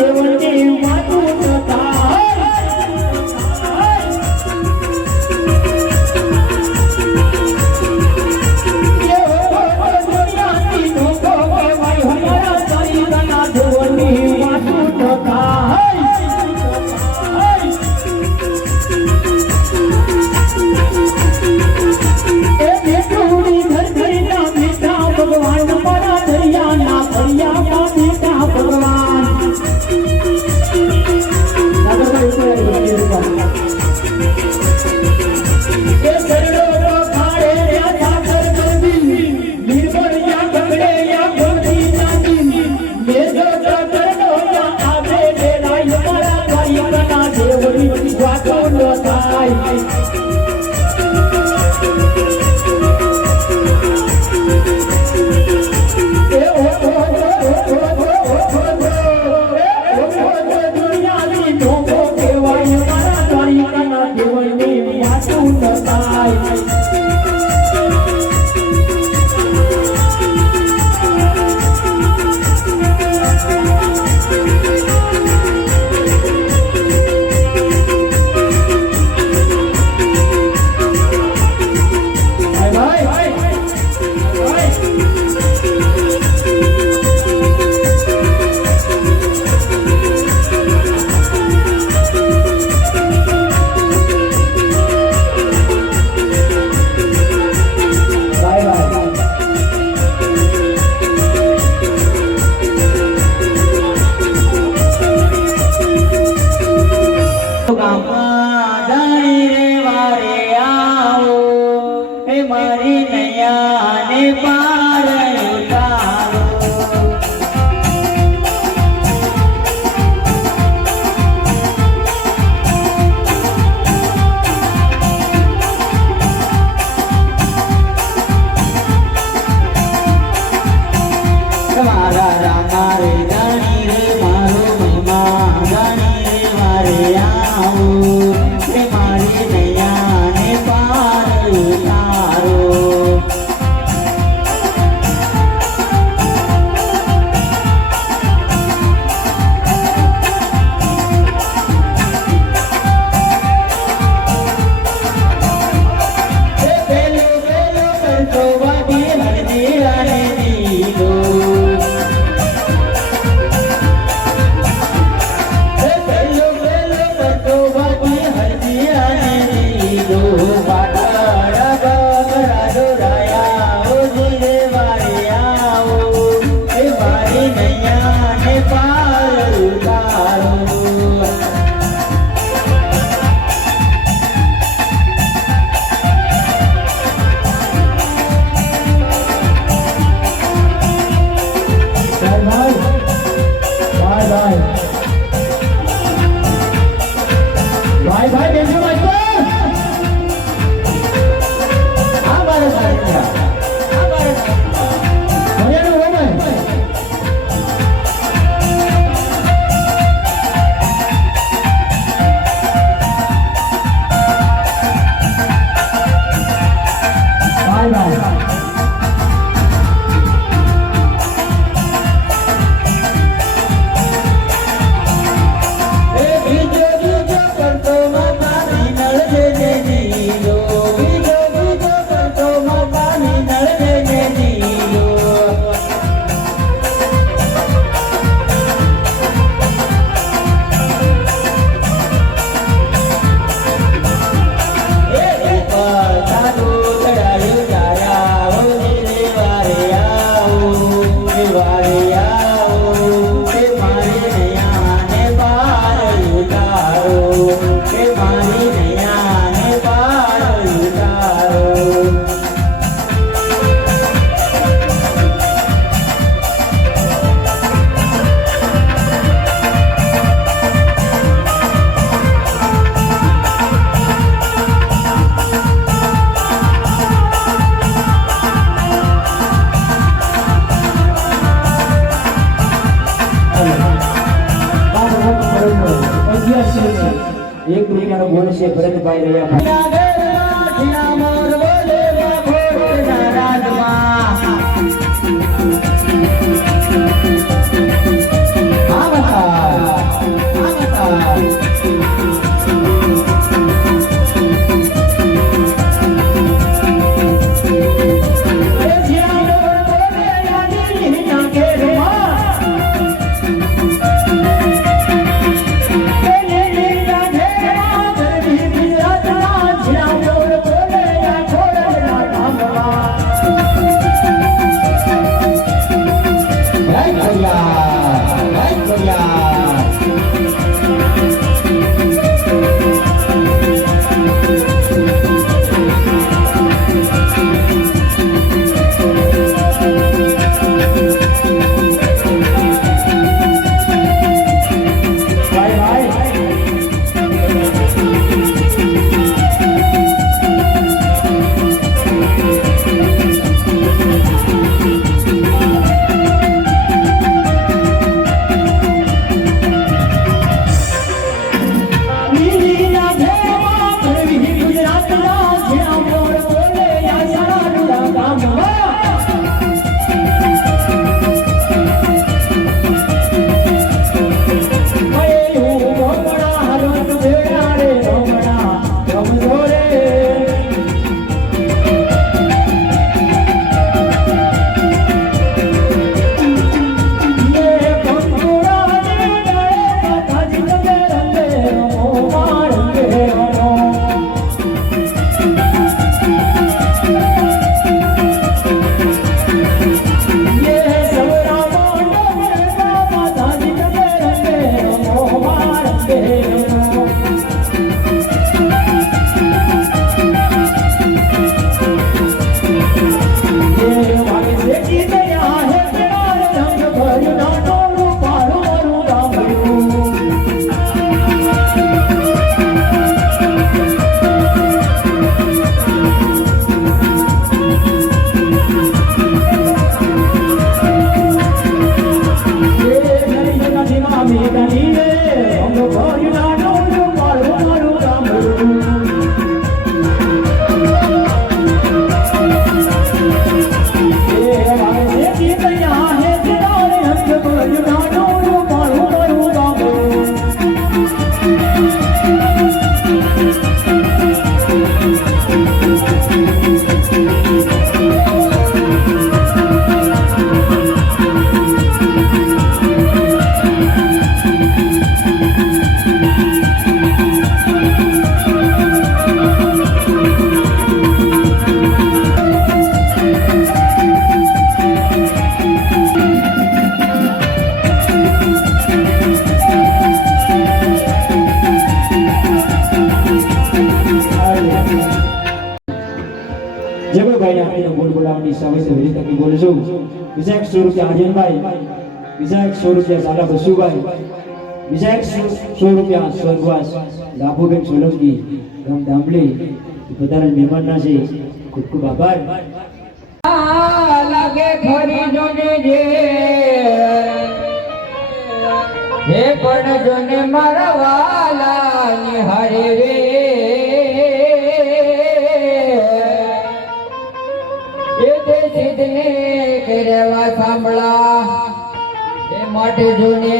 ದೇವನ એક રૂપિયાનો બોલ છે ભરતભાઈ રહ્યા બોલ બોલાવવાની છે, વિજય તકી બોલું છું વિજય સો રૂપિયા આર્યનભાઈ વિજય સો રૂપિયા સાલા બસુભાઈ વિજય સો રૂપિયા સ્વર્ગવાસ લાભુબેન સોલંકી ગામ દાંબલી બધા મહેમાનના છે. ખૂબ ખૂબ આભાર. લાગે ખરી જોને જે. હે પણ જોને મારા વાલા હરે રે. કરેવા સાંભળા. એ માટે જોને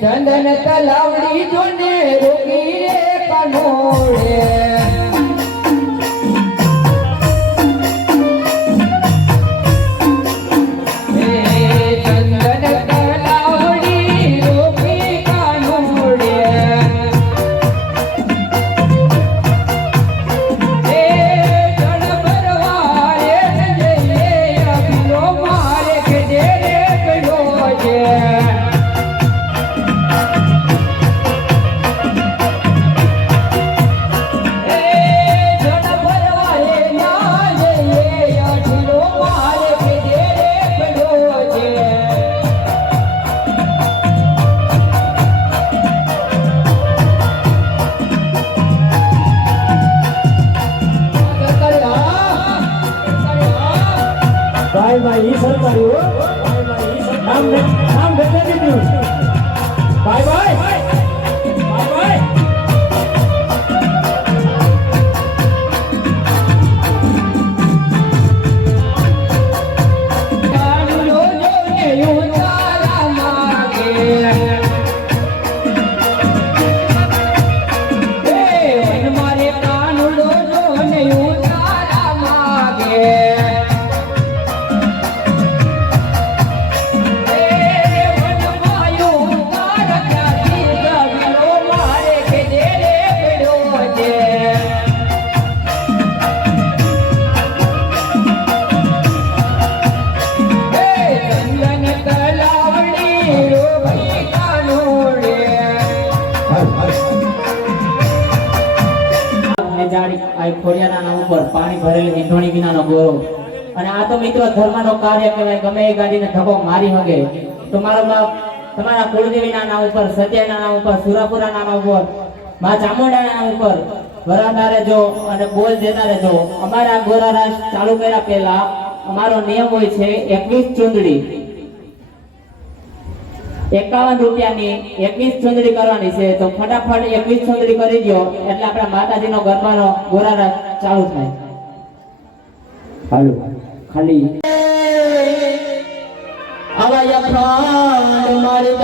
ચંદન તલાવડી જોને રોગી રે કનોડે ઈ સરકારી હો નામ નામ ભેગે દીધું ભાઈ ભાઈ ખોડિયાના ઉપર પાણી ભરેલ ઈંધોણી વિનાનો ગોરો. અને આ તો મિત્રો ધર્મનો કાર્ય કહેવાય. ગમે એ ગાડીને ધક્કો મારી હગે. તો બાપ તમારા કુળદેવીના નામ ઉપર સત્યના નામ ઉપર સુરાપુરા નામ ઉપર, મા ચામુંડાના ઉપર વરાતા રહેજો અને બોલ દેતા રહેજો અમારા ગોરા રાજ ચાલુ કર્યા પહેલા અમારો નિયમ હોય છે એકવીસ ચૂંદડી. એકાવન રૂપિયાની એકવીસ ચુંદડી કરવાની છે. તો ફટાફટ એકવીસ ચુંદડી કરી દો એટલે આપણા માતાજીનો ગરબાનો ગોરારા ચાલુ થાય. હાલો. ખાલી. આવા યફાન મારી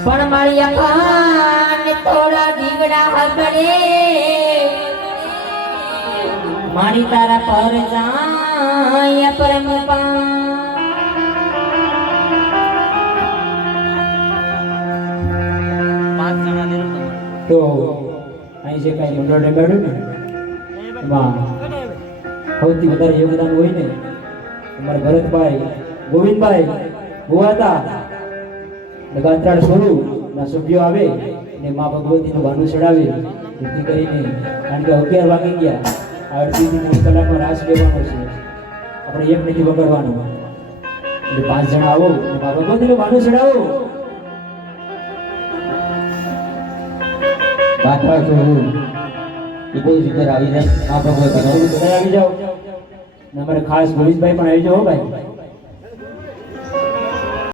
પણ મારી અકાન થોડા દીવડા હગડે મારી તારા પર જાય પરમ તો અહીં જે કાંઈ મંડળ લગાડ્યું ને એમાં સૌથી વધારે યોગદાન હોય ને અમારા ભરતભાઈ, ગોવિંદભાઈ ગોવાતા ગાંત્રાળ સ્વરૂપ ના સભ્યો આવે અને મા ભગવતીનું ભાનું ચડાવે. જેથી કરીને કારણ કે અગિયાર વાગી ગયા આ અડધી મૂળ કલાકનો રાસ લેવાનો છે. આપણે એક નથી વગડવાનું. એટલે પાંચ જણા આવો મા ભગવતીનું ભાનું ચડાવો. ગાંઠા ચોરું એ કોઈ રીતે આવી જાય? મા ભગવતી આવી જાઓ. ને અમારે ખાસ ભવિષભાઈ પણ આવી જાઓ ભાઈ.